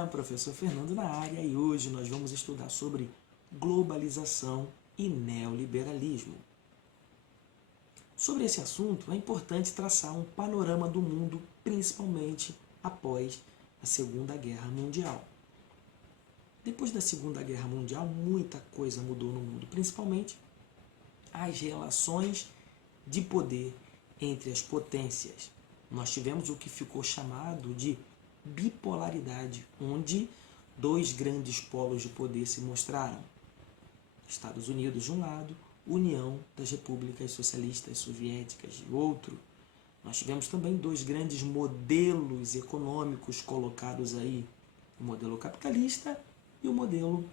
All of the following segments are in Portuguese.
Olá, professor Fernando na área e hoje nós vamos estudar sobre globalização e neoliberalismo. Sobre esse assunto é importante traçar um panorama do mundo, principalmente após a Segunda Guerra Mundial. Depois da Segunda Guerra Mundial, muita coisa mudou no mundo, principalmente as relações de poder entre as potências. Nós tivemos o que ficou chamado de bipolaridade, onde dois grandes polos de poder se mostraram. Estados Unidos de um lado, União das Repúblicas Socialistas Soviéticas de outro. Nós tivemos também dois grandes modelos econômicos colocados aí, o modelo capitalista e o modelo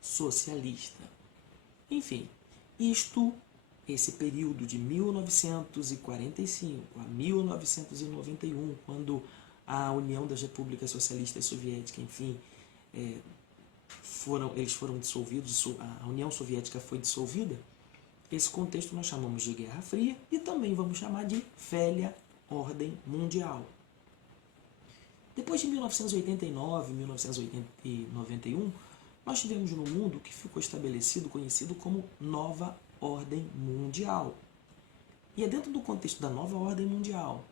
socialista. Enfim, esse período de 1945 a 1991, quando a União das Repúblicas Socialistas Soviéticas, enfim, eles foram dissolvidos, a União Soviética foi dissolvida. Esse contexto nós chamamos de Guerra Fria e também vamos chamar de velha ordem mundial. Depois de 1989, 1991, nós tivemos no mundo o que ficou estabelecido, conhecido como nova ordem mundial. E é dentro do contexto da nova ordem mundial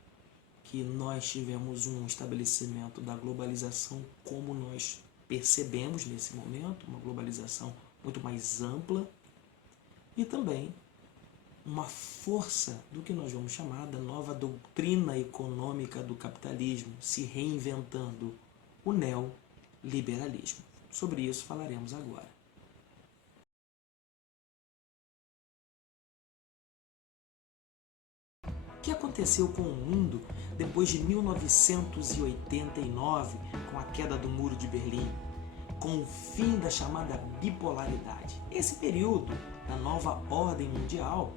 que nós tivemos um estabelecimento da globalização como nós percebemos nesse momento, uma globalização muito mais ampla e também uma força do que nós vamos chamar da nova doutrina econômica do capitalismo, se reinventando, o neoliberalismo. Sobre isso falaremos agora. O que aconteceu com o mundo depois de 1989, com a queda do Muro de Berlim, com o fim da chamada bipolaridade? Esse período da nova ordem mundial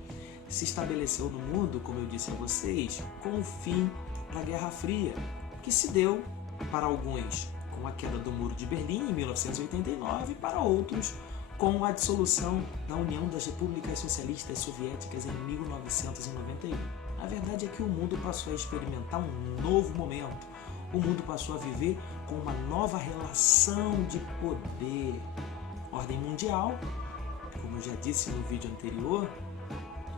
se estabeleceu no mundo, como eu disse a vocês, com o fim da Guerra Fria, que se deu para alguns com a queda do Muro de Berlim em 1989 e para outros com a dissolução da União das Repúblicas Socialistas Soviéticas em 1991. A verdade é que o mundo passou a experimentar um novo momento. O mundo passou a viver com uma nova relação de poder. Ordem mundial, como eu já disse no vídeo anterior,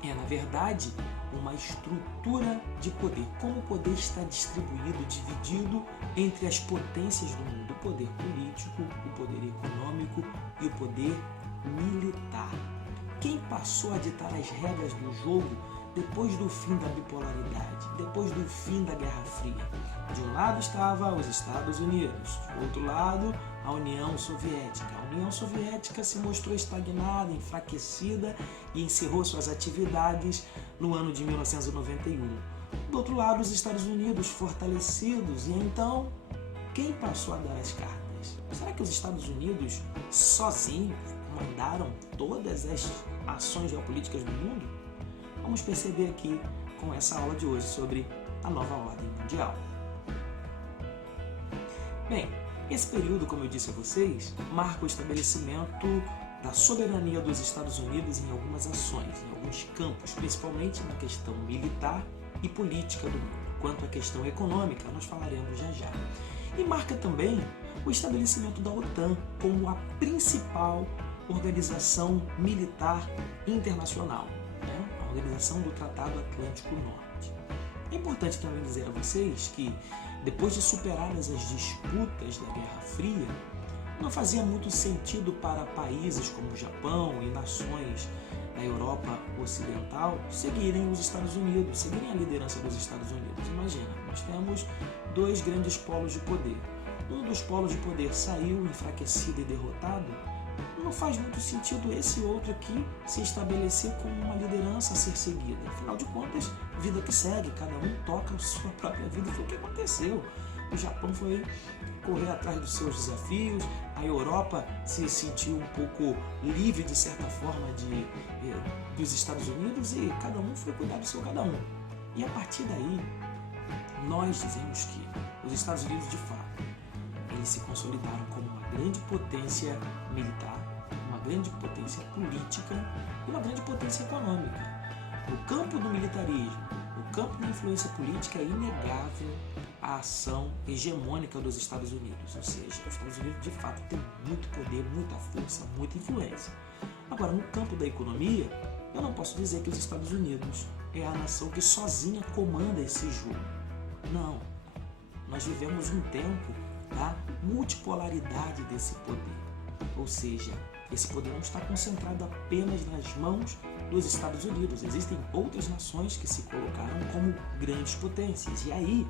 é na verdade uma estrutura de poder. Como o poder está distribuído, dividido entre as potências do mundo. O poder político, o poder econômico e o poder militar. Quem passou a ditar as regras do jogo depois do fim da bipolaridade, depois do fim da Guerra Fria? De um lado estava os Estados Unidos, do outro lado a União Soviética. A União Soviética se mostrou estagnada, enfraquecida e encerrou suas atividades no ano de 1991. Do outro lado, os Estados Unidos fortalecidos. E então, quem passou a dar as cartas? Será que os Estados Unidos sozinhos mandaram todas as ações geopolíticas do mundo? Vamos perceber aqui com essa aula de hoje sobre a nova ordem mundial. Bem, esse período, como eu disse a vocês, marca o estabelecimento da soberania dos Estados Unidos em algumas ações, em alguns campos, principalmente na questão militar e política do mundo. Quanto à questão econômica, nós falaremos já já. E marca também o estabelecimento da OTAN como a principal organização militar internacional, a organização do Tratado Atlântico Norte. É importante também dizer a vocês que, depois de superadas as disputas da Guerra Fria, não fazia muito sentido para países como o Japão e nações da Europa Ocidental seguirem os Estados Unidos, seguirem a liderança dos Estados Unidos. Imagina, nós temos dois grandes polos de poder. Um dos polos de poder saiu enfraquecido e derrotado. Não faz muito sentido esse outro aqui se estabelecer como uma liderança a ser seguida. Afinal de contas, vida que segue, cada um toca a sua própria vida. Foi o que aconteceu. O Japão foi correr atrás dos seus desafios, a Europa se sentiu um pouco livre, de certa forma, dos Estados Unidos e cada um foi cuidar do seu cada um. E a partir daí, nós dizemos que os Estados Unidos, de fato, eles se consolidaram como uma grande potência militar, uma grande potência política e uma grande potência econômica. No campo do militarismo, No campo da influência política é inegável a ação hegemônica dos Estados Unidos, ou seja, os Estados Unidos de fato têm muito poder, muita força, muita influência. Agora, no campo da economia, eu não posso dizer que os Estados Unidos é a nação que sozinha comanda esse jogo. Não. Nós vivemos um tempo da multipolaridade desse poder. Ou seja, esse poder não está concentrado apenas nas mãos dos Estados Unidos. Existem outras nações que se colocaram como grandes potências. E aí,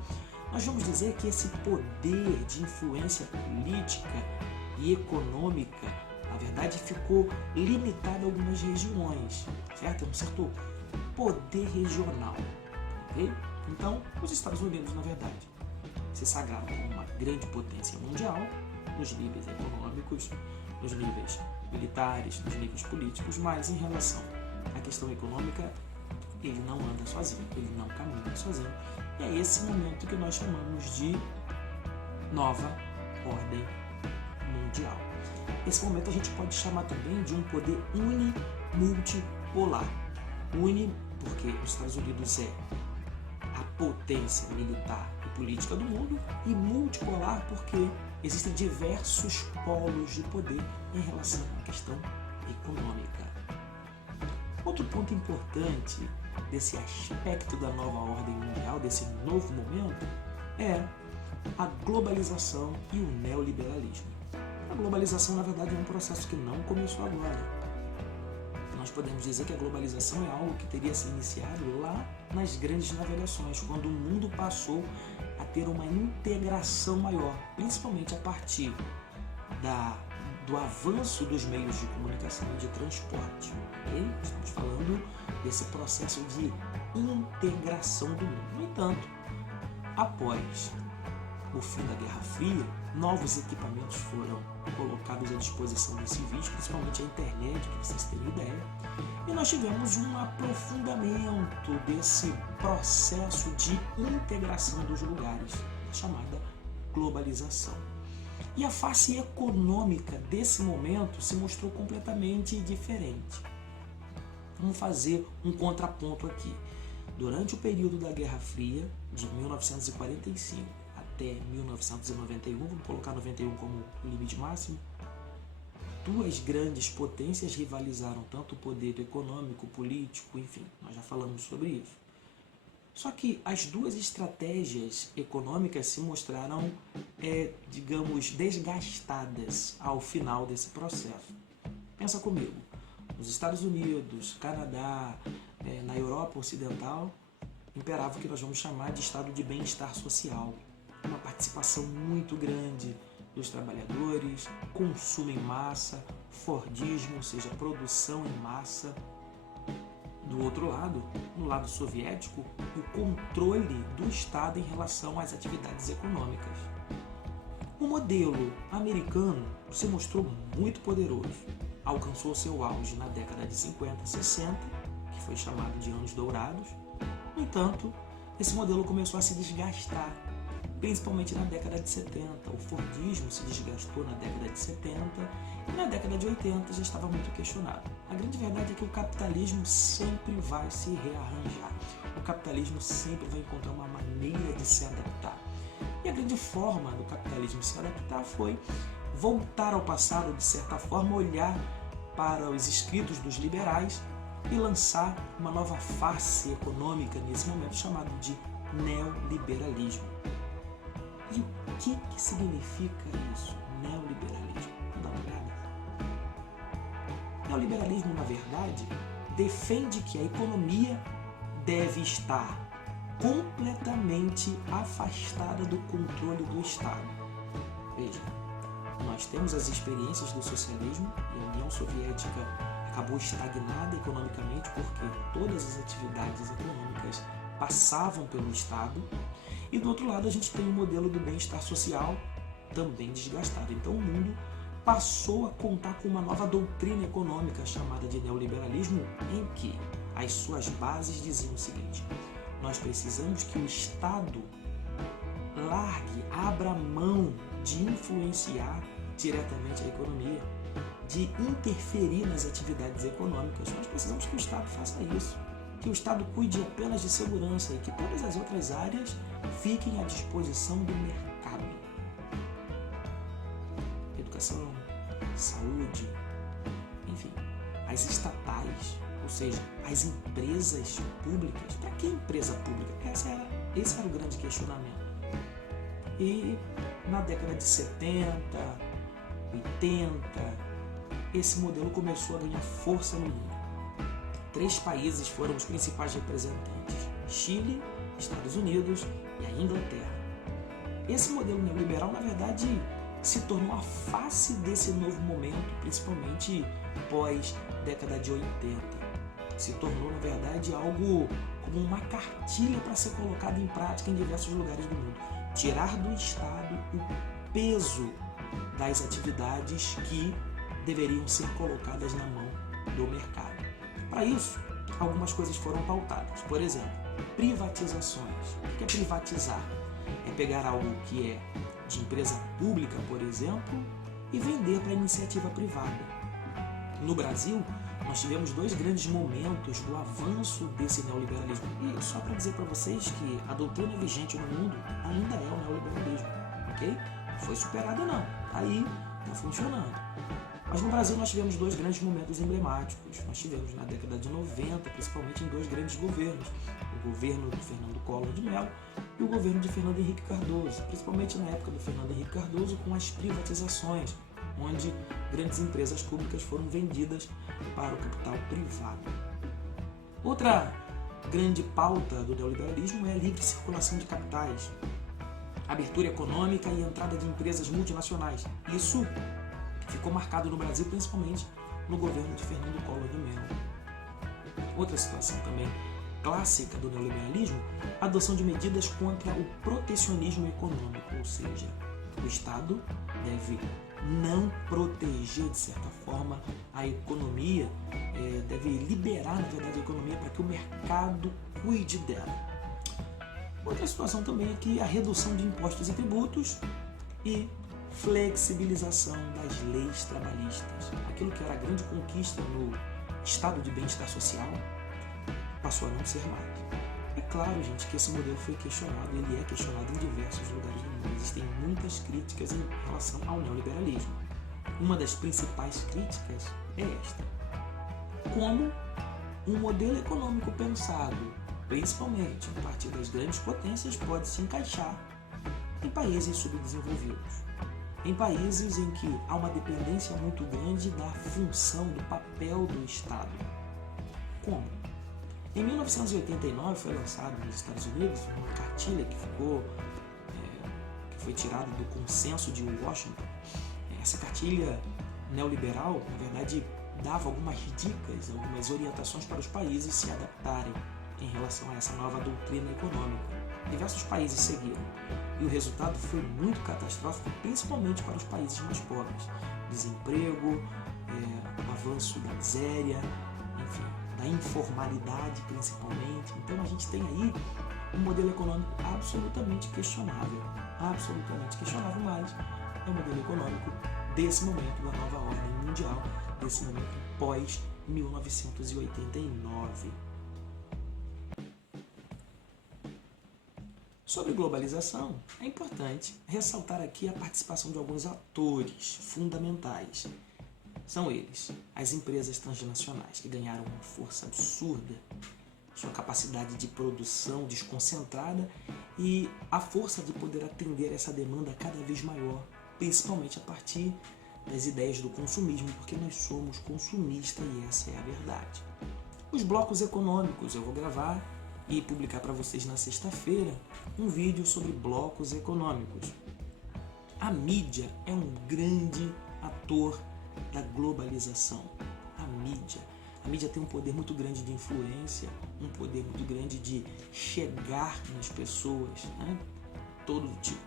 nós vamos dizer que esse poder de influência política e econômica, na verdade, ficou limitado a algumas regiões, certo? É um certo poder regional, ok? Então, os Estados Unidos, na verdade, se sagraram como uma grande potência mundial nos níveis econômicos, nos níveis militares, nos níveis políticos, mas em relação à questão econômica, ele não anda sozinho, ele não caminha sozinho. E é esse momento que nós chamamos de nova ordem mundial. Esse momento a gente pode chamar também de um poder unimultipolar. Uni, porque os Estados Unidos é a potência militar e política do mundo, e multipolar porque existem diversos polos de poder em relação à questão econômica. Outro ponto importante desse aspecto da nova ordem mundial, desse novo momento, é a globalização e o neoliberalismo. A globalização, na verdade, é um processo que não começou agora. Nós podemos dizer que a globalização é algo que teria se iniciado lá nas grandes navegações, quando o mundo passou a ter uma integração maior, principalmente a partir do avanço dos meios de comunicação e de transporte. Okay? Estamos falando desse processo de integração do mundo. No entanto, após o fim da Guerra Fria, novos equipamentos foram colocados à disposição dos civis, principalmente a internet, para vocês terem ideia, e nós tivemos um aprofundamento desse processo de integração dos lugares, chamada globalização. E a face econômica desse momento se mostrou completamente diferente. Vamos fazer um contraponto aqui. Durante o período da Guerra Fria, de 1945 até 1991, vamos colocar 91 como limite máximo, duas grandes potências rivalizaram tanto o poder econômico, político, enfim, nós já falamos sobre isso. Só que as duas estratégias econômicas se mostraram, digamos, desgastadas ao final desse processo. Pensa comigo, nos Estados Unidos, Canadá, na Europa Ocidental, imperava o que nós vamos chamar de estado de bem-estar social. Uma participação muito grande dos trabalhadores, consumo em massa, Fordismo, ou seja, produção em massa. Do outro lado, no lado soviético, o controle do Estado em relação às atividades econômicas. O modelo americano se mostrou muito poderoso. Alcançou seu auge na década de 50 e 60, que foi chamado de anos dourados. No entanto, esse modelo começou a se desgastar, principalmente na década de 70. O Fordismo se desgastou na década de 70 e na década de 80 já estava muito questionado. A grande verdade é que o capitalismo sempre vai se rearranjar. O capitalismo sempre vai encontrar uma maneira de se adaptar. E a grande forma do capitalismo se adaptar foi voltar ao passado, de certa forma, olhar para os escritos dos liberais e lançar uma nova face econômica nesse momento chamado de neoliberalismo. E o que significa isso, neoliberalismo? Vamos dar uma olhada. Neoliberalismo, na verdade, defende que a economia deve estar completamente afastada do controle do Estado. Veja, nós temos as experiências do socialismo e a União Soviética acabou estagnada economicamente porque todas as atividades econômicas passavam pelo Estado. E do outro lado a gente tem o modelo do bem-estar social também desgastado. Então o mundo passou a contar com uma nova doutrina econômica chamada de neoliberalismo, em que as suas bases diziam o seguinte: nós precisamos que o Estado abra mão de influenciar diretamente a economia, de interferir nas atividades econômicas. Nós precisamos que o Estado faça isso. que o Estado cuide apenas de segurança e que todas as outras áreas fiquem à disposição do mercado. Educação, saúde, enfim, as estatais, ou seja, as empresas públicas. Para que empresa pública? Esse era o grande questionamento. E na década de 70, 80, esse modelo começou a ganhar força no mundo. 3 países foram os principais representantes: Chile, Estados Unidos e a Inglaterra. Esse modelo neoliberal, na verdade, se tornou a face desse novo momento, principalmente pós-década de 80. Se tornou, na verdade, algo como uma cartilha para ser colocada em prática em diversos lugares do mundo. Tirar do Estado o peso das atividades que deveriam ser colocadas na mão do mercado. Para isso, algumas coisas foram pautadas. Por exemplo, privatizações. O que é privatizar? É pegar algo que é de empresa pública, por exemplo, e vender para a iniciativa privada. No Brasil, nós tivemos 2 grandes momentos do avanço desse neoliberalismo. E só para dizer para vocês que a doutrina vigente no mundo ainda é o neoliberalismo, ok? Foi superada não, aí está funcionando. Mas no Brasil nós tivemos 2 grandes momentos emblemáticos. Nós tivemos na década de 90, principalmente em 2 grandes governos. O governo de Fernando Collor de Mello e o governo de Fernando Henrique Cardoso. Principalmente na época do Fernando Henrique Cardoso, com as privatizações, onde grandes empresas públicas foram vendidas para o capital privado. Outra grande pauta do neoliberalismo é a livre circulação de capitais, abertura econômica e entrada de empresas multinacionais. Isso ficou marcado no Brasil, principalmente no governo de Fernando Collor de Mello. Outra situação também clássica do neoliberalismo, a adoção de medidas contra o protecionismo econômico, ou seja, o Estado deve não proteger, de certa forma, a economia, deve liberar, na verdade, a economia para que o mercado cuide dela. Outra situação também é que a redução de impostos e tributos e flexibilização das leis trabalhistas. Aquilo que era a grande conquista no estado de bem-estar social passou a não ser mais. É claro, gente, que esse modelo foi questionado, ele é questionado em diversos lugares do mundo. Existem muitas críticas em relação ao neoliberalismo. Uma das principais críticas é esta: como um modelo econômico pensado, principalmente a partir das grandes potências, pode se encaixar em países subdesenvolvidos, em países em que há uma dependência muito grande da função, do papel do Estado. Como? Em 1989 foi lançado nos Estados Unidos uma cartilha que foi tirada do consenso de Washington. Essa cartilha neoliberal, na verdade, dava algumas dicas, algumas orientações para os países se adaptarem em relação a essa nova doutrina econômica. Diversos países seguiram e o resultado foi muito catastrófico, principalmente para os países mais pobres. Desemprego, avanço da miséria, enfim, da informalidade principalmente. Então a gente tem aí um modelo econômico absolutamente questionável, mas é o modelo econômico desse momento da nova ordem mundial, desse momento pós-1989. Sobre globalização, é importante ressaltar aqui a participação de alguns atores fundamentais. São eles, as empresas transnacionais, que ganharam uma força absurda, sua capacidade de produção desconcentrada e a força de poder atender essa demanda cada vez maior, principalmente a partir das ideias do consumismo, porque nós somos consumistas e essa é a verdade. Os blocos econômicos, eu vou gravar e publicar para vocês na sexta-feira um vídeo sobre blocos econômicos. A mídia é um grande ator da globalização. A mídia tem um poder muito grande de influência, um poder muito grande de chegar nas pessoas, né?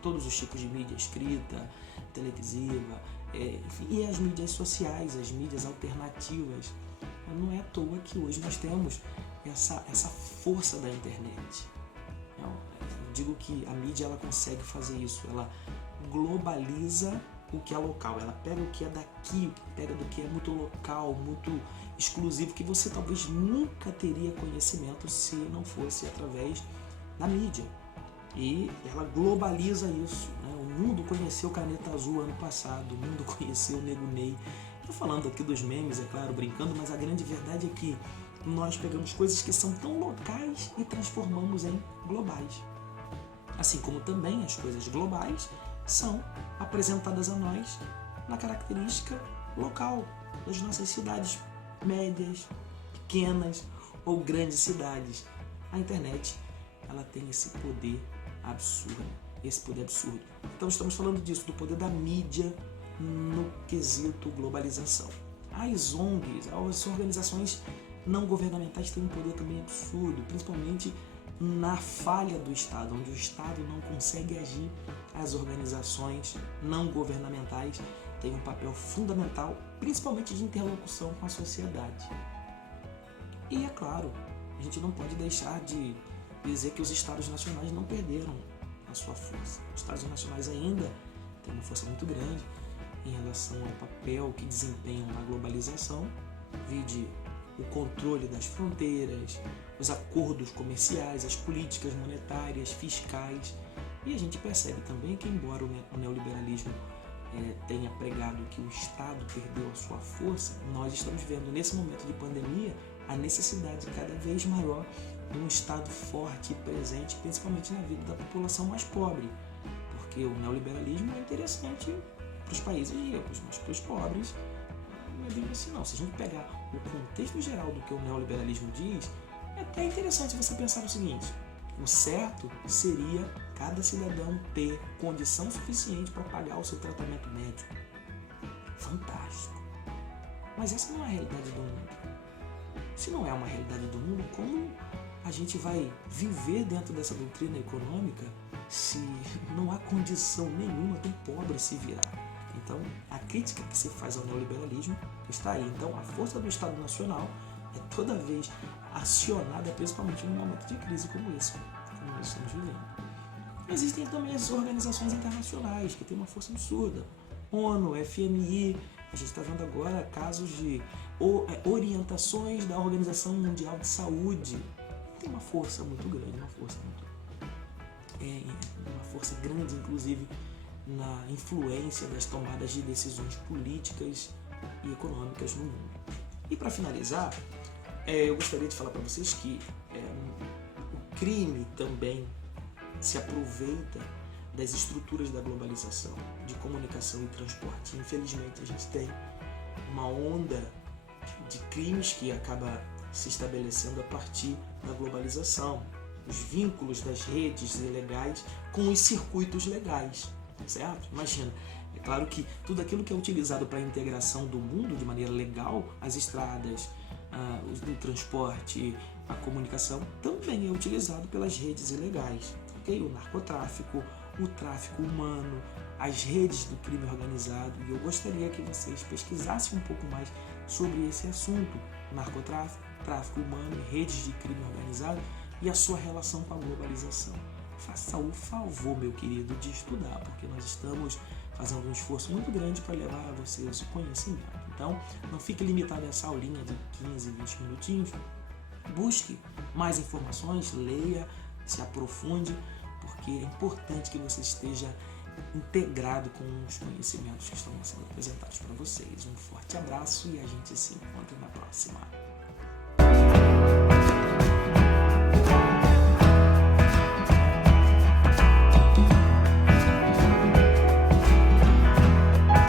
Todos os tipos de mídia, escrita, televisiva, enfim, e as mídias sociais, as mídias alternativas. Não é à toa que hoje nós temos essa força da internet. Eu digo que a mídia ela consegue fazer isso, ela globaliza o que é local, ela pega o que é daqui, pega do que é muito local, muito exclusivo que você talvez nunca teria conhecimento se não fosse através da mídia. E ela globaliza isso, né? O mundo conheceu Caneta Azul ano passado, o mundo conheceu o Nego Ney. Estou falando aqui dos memes, é claro, brincando, mas a grande verdade é que nós pegamos coisas que são tão locais e transformamos em globais. Assim como também as coisas globais são apresentadas a nós na característica local das nossas cidades médias, pequenas ou grandes cidades. A internet, ela tem esse poder absurdo, Então estamos falando disso, do poder da mídia no quesito globalização. As ONGs, as organizações não governamentais têm um poder também absurdo, principalmente na falha do Estado, onde o Estado não consegue agir. As organizações não governamentais têm um papel fundamental, principalmente de interlocução com a sociedade. E é claro, a gente não pode deixar de dizer que os Estados nacionais não perderam a sua força. Os Estados nacionais ainda têm uma força muito grande em relação ao papel que desempenham na globalização, vide o controle das fronteiras, os acordos comerciais, as políticas monetárias, fiscais. E a gente percebe também que, embora o neoliberalismo tenha pregado que o Estado perdeu a sua força, nós estamos vendo nesse momento de pandemia a necessidade cada vez maior de um Estado forte e presente, principalmente na vida da população mais pobre, porque o neoliberalismo é interessante para os países ricos, mas para os pobres não é bem assim não. Se a gente pegar o contexto geral do que o neoliberalismo diz, é até interessante você pensar o seguinte: o certo seria cada cidadão ter condição suficiente para pagar o seu tratamento médico. Fantástico! Mas essa não é a realidade do mundo. Se não é uma realidade do mundo, como a gente vai viver dentro dessa doutrina econômica se não há condição nenhuma do pobre se virar? Então, a crítica que se faz ao neoliberalismo está aí. Então, a força do Estado Nacional é toda vez acionada, principalmente num momento de crise como esse, como nós estamos vivendo. Existem também as organizações internacionais, que têm uma força absurda. ONU, FMI, a gente está vendo agora casos de orientações da Organização Mundial de Saúde. Tem uma força muito grande, uma força grande, inclusive, na influência das tomadas de decisões políticas e econômicas no mundo. E para finalizar, eu gostaria de falar para vocês que o crime também se aproveita das estruturas da globalização, de comunicação e transporte. Infelizmente, a gente tem uma onda de crimes que acaba se estabelecendo a partir da globalização, os vínculos das redes ilegais com os circuitos legais, certo? Imagina, é claro que tudo aquilo que é utilizado para a integração do mundo de maneira legal, as estradas, o transporte, a comunicação, também é utilizado pelas redes ilegais, ok? O narcotráfico, o tráfico humano, as redes do crime organizado. E eu gostaria que vocês pesquisassem um pouco mais sobre esse assunto: narcotráfico, tráfico humano, redes de crime organizado e a sua relação com a globalização. Faça o favor, meu querido, de estudar, porque nós estamos fazendo um esforço muito grande para levar a você esse conhecimento. Então, não fique limitado a essa aulinha de 15, 20 minutinhos. Busque mais informações, leia, se aprofunde, porque é importante que você esteja integrado com os conhecimentos que estão sendo apresentados para vocês. Um forte abraço e a gente se encontra na próxima.